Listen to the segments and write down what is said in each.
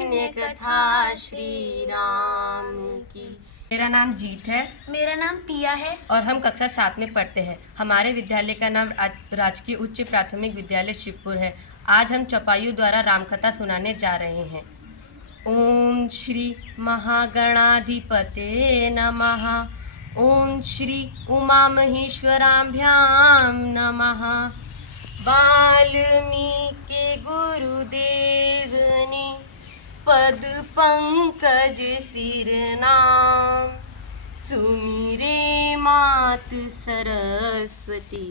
पुण्य कथा श्री राम की। मेरा नाम जीत है। मेरा नाम पिया है और हम कक्षा 7 में पढ़ते हैं। हमारे विद्यालय का नाम राजकीय उच्च प्राथमिक विद्यालय शिवपुर है। आज हम चौपाइयों द्वारा रामकथा सुनाने जा रहे हैं। ओम श्री महागणाधिपते नमः। ओम श्री उमा महेश्वराभ्यां नमः। वाल्मीकि गुरुदेव ने पद पंकज सिर नाम। सुमिरे मात सरस्वती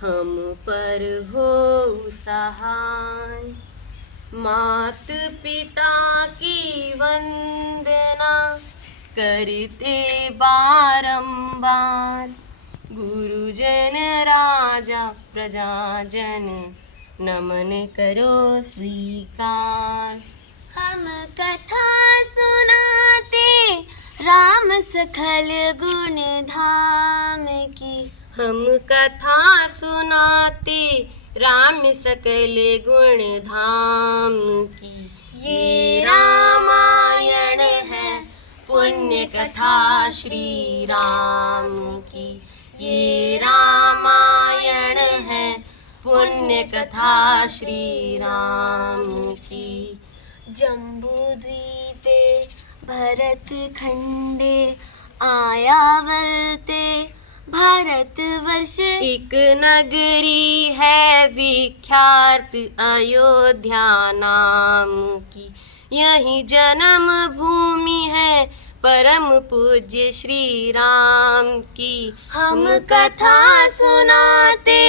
हम पर हो सहाय। मात पिता की वंदना करते बारंबार। गुरुजन राजा प्रजाजन नमन करो स्वीकार। हम कथा सुनाते राम सकल गुण धाम की। हम कथा सुनाते राम सकल गुण धाम की। ये रामायण है पुण्य कथा श्री राम की। ये रामायण है पुण्य कथा श्री राम की। जम्बूद्वीपे भरत खंडे आया वर्ते भारतवर्ष। एक नगरी है विख्यात अयोध्या नाम की। यही जन्म भूमि है परम पूज्य श्री राम की। हम कथा सुनाते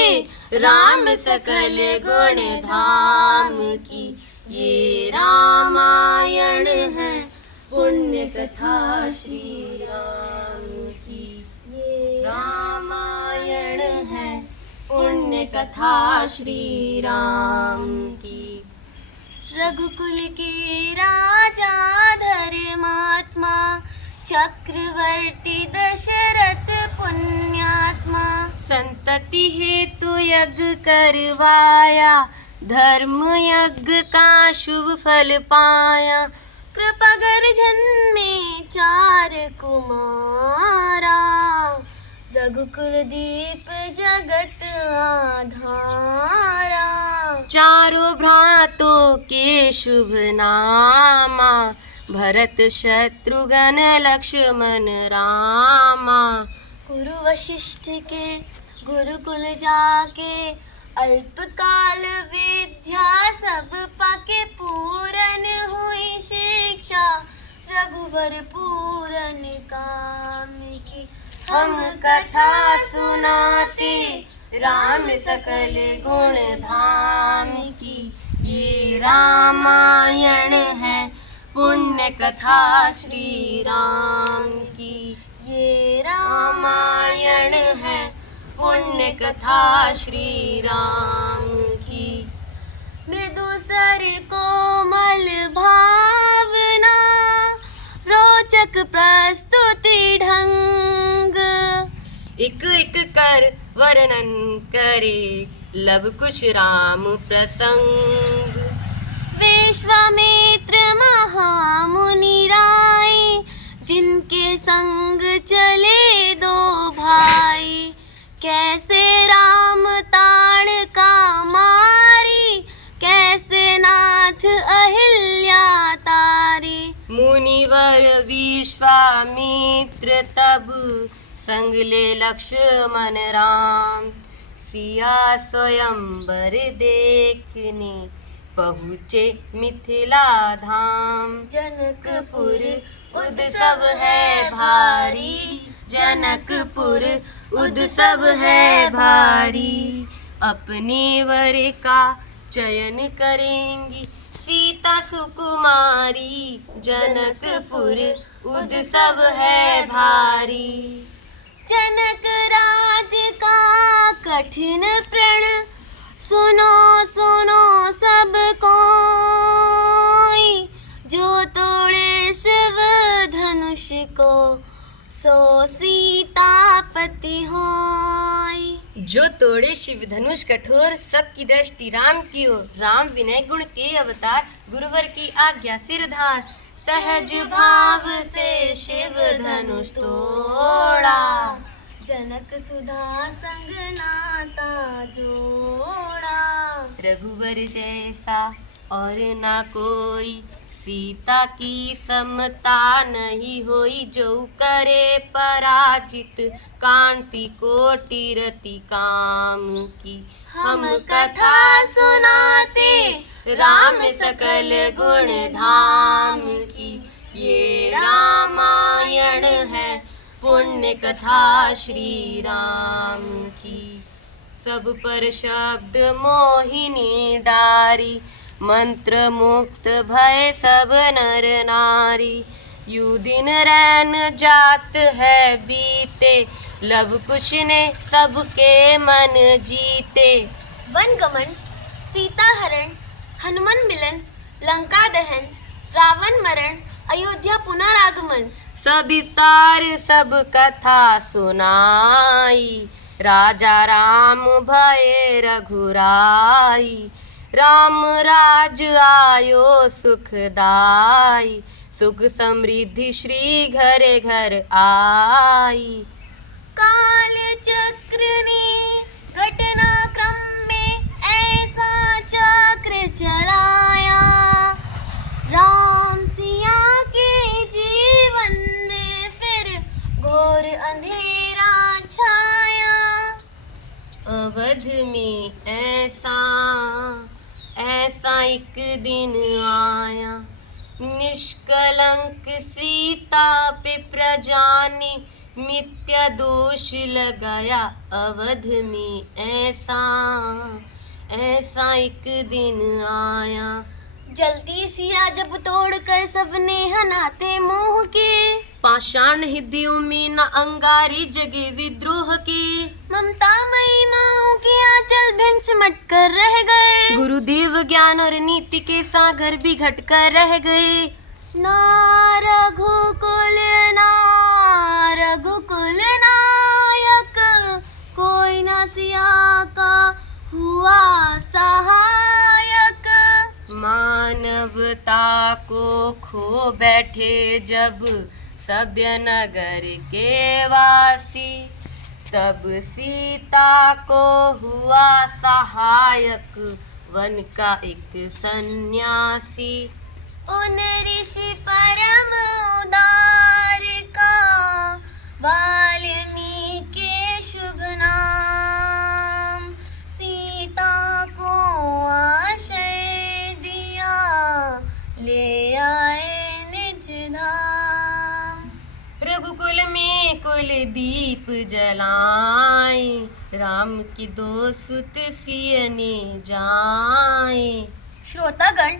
राम सकल गुण धाम की। ये रामायण है पुण्य कथा श्री राम की। ये रामायण है पुण्य कथा श्री राम की। रघुकुल के राजा धर्मात्मा चक्रवर्ती दशरथ पुण्यात्मा। संतति हेतु यज्ञ करवाया धर्म यज्ञ का शुभ फल पाया। कृपा कर जन्मे 4 कुमारा। रघुकुल दीप जगत आधारा। चारों भ्रातों के शुभ नामा भरत शत्रुघ्न लक्ष्मण रामा। गुरु वशिष्ठ के गुरुकुल जाके अल्पकाल विद्या सब पाके पूरन हुई शिक्षा रघुबर पूरन काम की। हम कथा सुनाते राम सकल गुण धाम की। ये रामायण है पुण्य कथा श्री राम की। ये रामायण है पुण्य कथा श्री राम की। मृदु सर कोमल भावना रोचक प्रस्तुति ढंग। एक एक कर वर्णन करे लव कुश राम प्रसंग। विश्वामित्र महामुनि राय जिनके संग चले 2 भाई। कैसे राम ताड़ का मारी कैसे नाथ अहिल्या तारी। मुनिवर विश्वामित्र तब संग ले लक्ष्मण राम। सिया स्वयंवर देखने पहुँचे मिथिला धाम। जनकपुर उत्सव है भारी। जनकपुर उत्सव है भारी। अपने वर का चयन करेंगी सीता सुकुमारी। जनकपुर उत्सव है भारी। जनक राज का कठिन प्रण सुनो सुनो सब कोई। जो तोड़े शिव धनुष को सो सीतापति होय। जो तोड़े शिव धनुष कठोर, सबकी दृष्टि राम की ओर। राम विनय गुण के अवतार, गुरुवर की आज्ञा सिरधार। सहज भाव से शिव धनुष तोड़ा, जनक सुधा संग नाता जोड़ा। रघुवर जैसा और ना कोई, सीता की समता नहीं होई। जो करे पराजित, कांति कोटि रति काम की। हम कथा सुनाते, राम सकल गुण धाम की। ये रामायण है, पुण्य कथा श्री राम की। सब पर शब्द मोहिनी डारी, मंत्र मुक्त भय सब नर नारी। यू दिन रैन जात है बीते, लव कुश ने सबके मन जीते। वन गमन, सीता हरण, हनुमान मिलन, लंका दहन, रावण मरण, अयोध्या पुनरागमन। सविस्तार सब कथा सुनाई, राजा राम भये रघुराई। राम राज आयो सुखदाई, सुख समृद्धि श्री घरे घर आई। काल चक्र ने घटना क्रम में ऐसा चक्र चलाया, राम सिया के जीवन में फिर घोर अंधेरा छाया। अवध में ऐसा एक दिन आया, निष्कलंक सीता पे प्रजा ने मिथ्या दोष लगाया। अवध में ऐसा एक दिन आया, जल्दी सिया जब तोड़कर सबने हनाते मोह के। पाषाण हृदयों में न अंगारे जगे विद्रोह के। ममता मई माओ के आंचल भिन सिमट कर रह गए। गुरुदेव ज्ञान और नीति के सागर भी घट कर रह गए। ना रघुकुल नायक, कोई न सिया का हुआ सहायक। मानवता को खो बैठे जब सभ्य नगर के वासी, तब सीता को हुआ सहायक वन का एक सन्यासी। उन ऋषि परम उदार का वाल्मीकि शुभ नाम, सीता को आश्रय दिया, ले आए निज धाम। रघुकुल में कुल दीप जलाए, राम की दो सुत सियने जाए। श्रोतागण,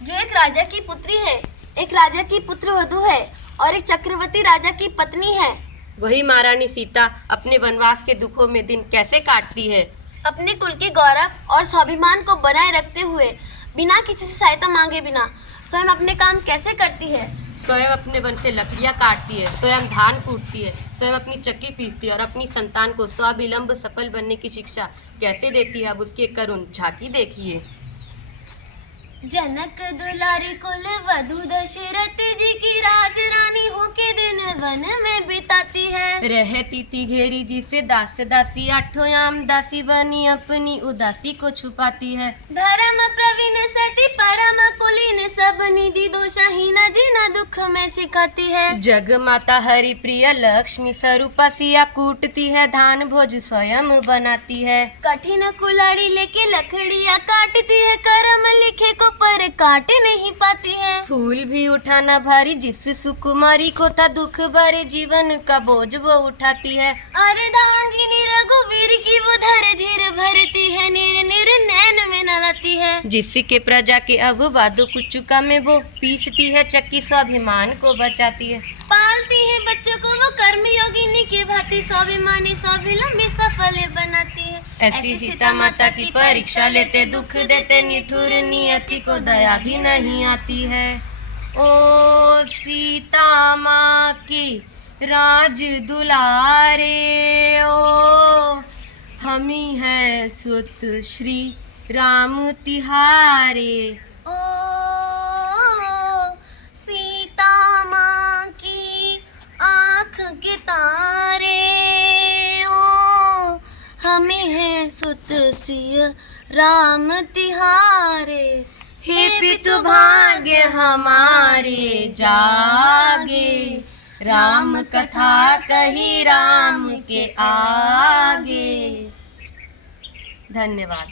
जो एक राजा की पुत्री है, एक राजा की पुत्र वधू है और एक चक्रवर्ती राजा की पत्नी है, वही महारानी सीता अपने वनवास के दुखों में दिन कैसे काटती है। अपने कुल के गौरव और स्वाभिमान को बनाए रखते हुए, बिना किसी से सहायता मांगे बिना स्वयं अपने काम कैसे करती है। स्वयं अपने वन से लकड़ियाँ काटती है, स्वयं धान कूटती है, स्वयं अपनी चक्की पीसती है और अपनी संतान को स्वावलंब सफल बनने की शिक्षा कैसे देती है। अब उसकी एक करुण झांकी देखिए। जनक दुलारी कुल वधू दशरथ जी की राज रानी होके दिन वन में बिताती है। रहती थी घेरी जिसे दास दासी, आठों याम दासी बनी अपनी उदासी को छुपाती है। धर्म प्रवीण सती परम कुलीन, सब निधि दोषहीन जीना दुख में सिखाती है। जग माता हरि प्रिय लक्ष्मी स्वरूपा सिया कूटती है, धान भोज स्वयं बनाती है। कठिन कुल्हाड़ी लेके लकड़ियाँ काटती है, कर्म लिखे को पर काट नहीं पाती है। फूल भी उठाना भारी, जिस सुकुमारी को था दुख भरे जीवन का बोझ वो उठाती है। अर्धांगिनी रघुवीर की वो धर धीर भरती है, निर निर नैन में नलाती है। जिसके प्रजा के अववादों कुचुका में वो पीसती है, चक्की स्वाभिमान को बचाती है। पालती है बच्चों को वो कर्म योगिनी के भांति, स्वाभिमानी स्वावलंबी सफल बनाती है। ऐसी सीता माता की परीक्षा लेते, दुख देते निठुर नियति को दया भी नहीं आती है। ओ सीता माँ की राज दुलारे, ओ हमी हैं सुत श्री राम तिहारे। ओ सीता माँ की आँख के तारे, ओ हमें है सुत सिय राम तिहारे। हे पितु भाग्य हमारे जागे, राम कथा कही राम के आगे। धन्यवाद।